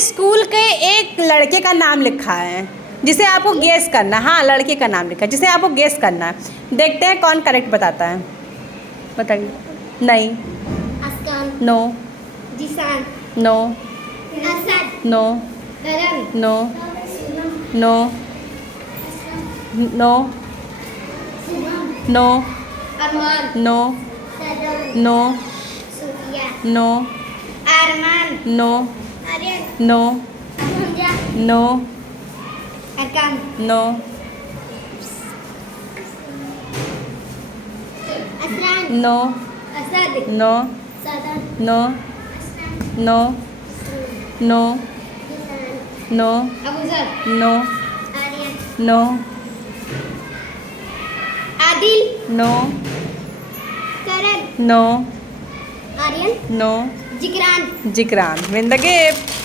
School के एक लड़के का नाम लिखा है जिसे आपको गेस करना है। हाँ, लड़के का नाम लिखा है जिसे आपको गेस करना है। देखते हैं कौन करेक्ट बताता है। बताइए। नहीं। Askan. No. Zishan. No. Asad. No. Karan. No. No. No. No. Arman. No. Saddam. No. Sufiya. No. Arman. No. Aryan. No. Hamza. No. Arkan. No. Asran. No. Asad. No. Saddam. No. No. No. Zishan. No. Abuzar. No. Aryan. No. Adil. No. Karan. No. Aryan. No. Zikran. Zikran. Win the gift.